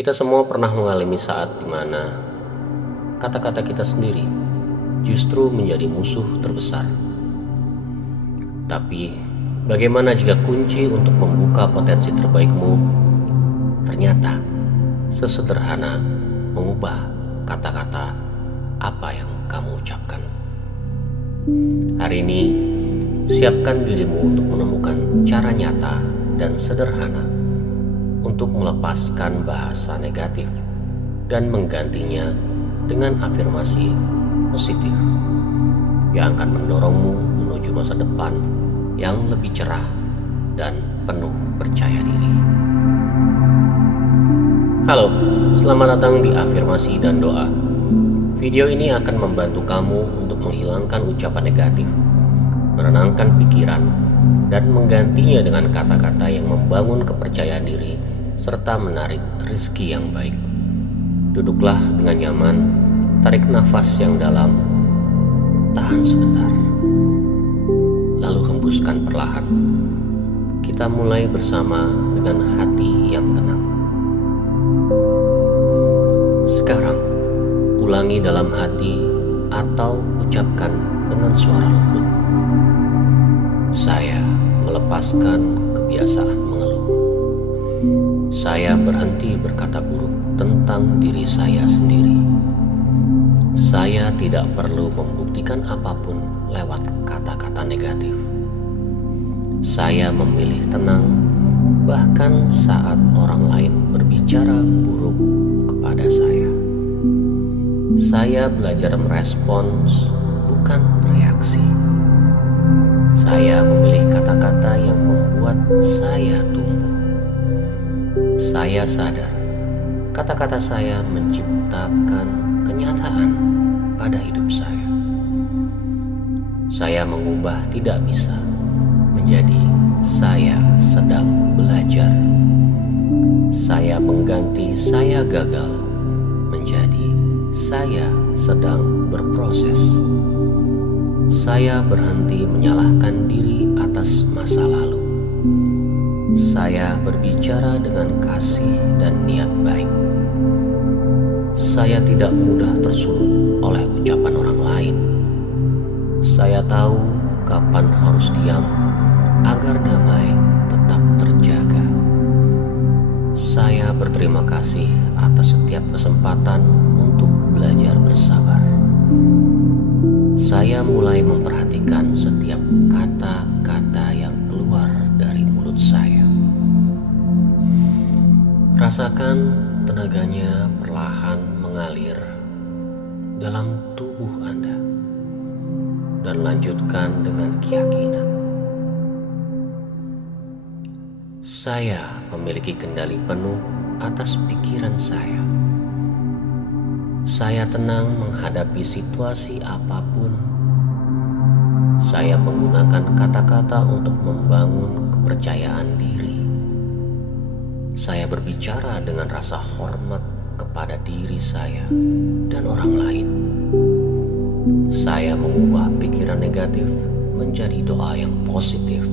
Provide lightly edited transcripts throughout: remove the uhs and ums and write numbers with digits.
Kita semua pernah mengalami saat di mana kata-kata kita sendiri justru menjadi musuh terbesar. Tapi, bagaimana jika kunci untuk membuka potensi terbaikmu ternyata sesederhana mengubah kata-kata apa yang kamu ucapkan? Hari ini, siapkan dirimu untuk menemukan cara nyata dan sederhana untuk melepaskan bahasa negatif dan menggantinya dengan afirmasi positif yang akan mendorongmu menuju masa depan yang lebih cerah dan penuh percaya diri. Halo, selamat datang di Afirmasi dan Doa. Video ini akan membantu kamu untuk menghilangkan ucapan negatif, menenangkan pikiran, dan menggantinya dengan kata-kata yang membangun kepercayaan diri serta menarik rezeki yang baik. Duduklah dengan nyaman, tarik nafas yang dalam, tahan sebentar, lalu hembuskan perlahan. Kita mulai bersama dengan hati yang tenang. Sekarang, ulangi dalam hati atau ucapkan dengan suara lembut. Saya melepaskan kebiasaan mengeluh. Saya berhenti berkata buruk tentang diri saya sendiri. Saya tidak perlu membuktikan apapun lewat kata-kata negatif. Saya memilih tenang bahkan saat orang lain berbicara buruk kepada saya. Saya belajar merespons, bukan bereaksi. Saya memilih kata-kata yang membuat saya tumbuh. Saya sadar, kata-kata saya menciptakan kenyataan pada hidup saya. Saya mengubah tidak bisa menjadi saya sedang belajar. Saya mengganti saya gagal menjadi saya sedang berproses. Saya berhenti menyalahkan diri atas masa lalu. Saya berbicara dengan kasih dan niat baik. Saya tidak mudah tersulut oleh ucapan orang lain. Saya tahu kapan harus diam agar damai tetap terjaga. Saya berterima kasih atas setiap kesempatan untuk belajar bersabar. Saya mulai memperhatikan setiap kata-kata yang keluar dari mulut saya. Rasakan tenaganya perlahan mengalir dalam tubuh Anda dan lanjutkan dengan keyakinan. Saya memiliki kendali penuh atas pikiran saya. Saya tenang menghadapi situasi apapun. Saya menggunakan kata-kata untuk membangun kepercayaan diri. Saya berbicara dengan rasa hormat kepada diri saya dan orang lain. Saya mengubah pikiran negatif menjadi doa yang positif.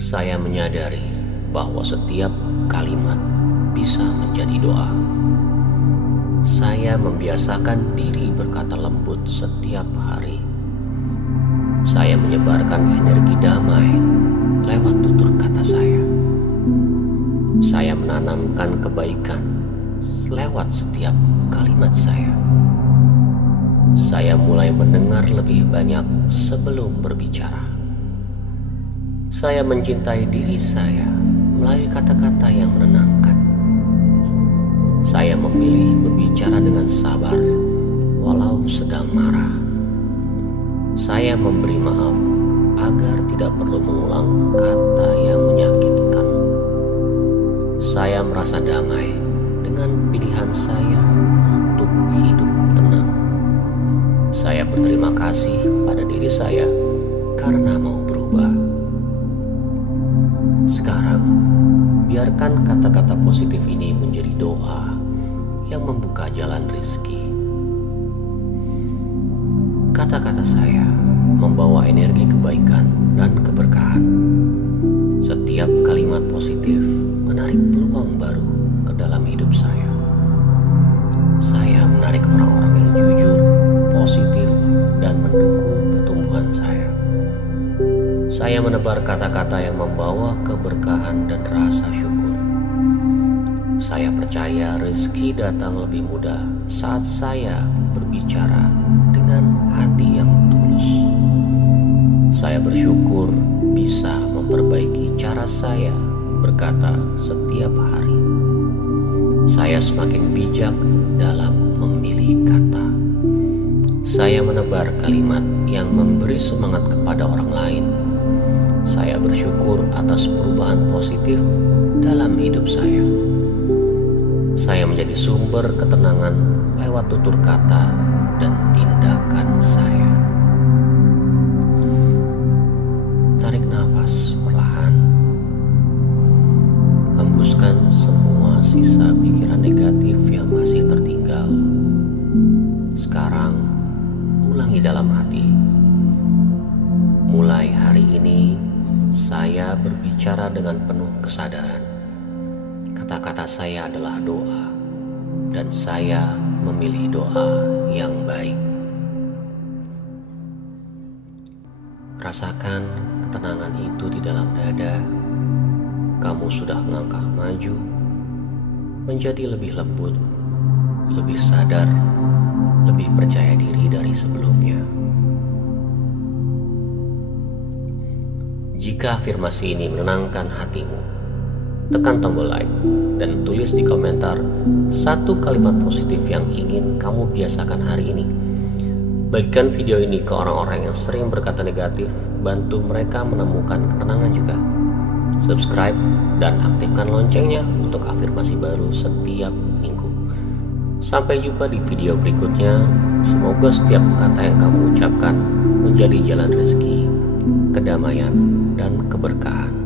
Saya menyadari bahwa setiap kalimat bisa menjadi doa. Saya membiasakan diri berkata lembut setiap hari. Saya menyebarkan energi damai lewat tutur kata saya. Saya menanamkan kebaikan lewat setiap kalimat saya. Saya mulai mendengar lebih banyak sebelum berbicara. Saya mencintai diri saya melalui kata-kata yang menenangkan. Saya memilih berbicara dengan sabar walau sedang marah. Saya memberi maaf agar tidak perlu mengulang kata yang menyakitkan. Saya merasa damai dengan pilihan saya untuk hidup tenang. Saya berterima kasih pada diri saya karena mau berubah. Sekarang, biarkan kata-kata positif ini menjadi doa yang membuka jalan rezeki. Kata-kata saya membawa energi kebaikan dan keberkahan. Setiap kalimat positif menarik peluang baru ke dalam menebar kata-kata yang membawa keberkahan dan rasa syukur. Saya percaya rezeki datang lebih mudah saat saya berbicara dengan hati yang tulus. Saya bersyukur bisa memperbaiki cara saya berkata setiap hari. Saya semakin bijak dalam memilih kata. Saya menebar kalimat yang memberi semangat kepada orang lain. Saya bersyukur atas perubahan positif dalam hidup saya. Saya menjadi sumber ketenangan lewat tutur kata dan tindakan saya. Tarik nafas perlahan. Hembuskan semua sisa pikiran negatif yang masih tertinggal. Sekarang, ulangi dalam hati. Mulai hari ini, saya berbicara dengan penuh kesadaran. Kata-kata saya adalah doa, dan saya memilih doa yang baik. Rasakan ketenangan itu di dalam dada. Kamu sudah melangkah maju, menjadi lebih lembut, lebih sadar, lebih percaya diri dari sebelumnya. Jika afirmasi ini menenangkan hatimu, tekan tombol like dan tulis di komentar satu kalimat positif yang ingin kamu biasakan hari ini. Bagikan video ini ke orang-orang yang sering berkata negatif, bantu mereka menemukan ketenangan juga. Subscribe dan aktifkan loncengnya untuk afirmasi baru setiap minggu. Sampai jumpa di video berikutnya. Semoga setiap kata yang kamu ucapkan menjadi jalan rezeki, kedamaian, dan keberkahan.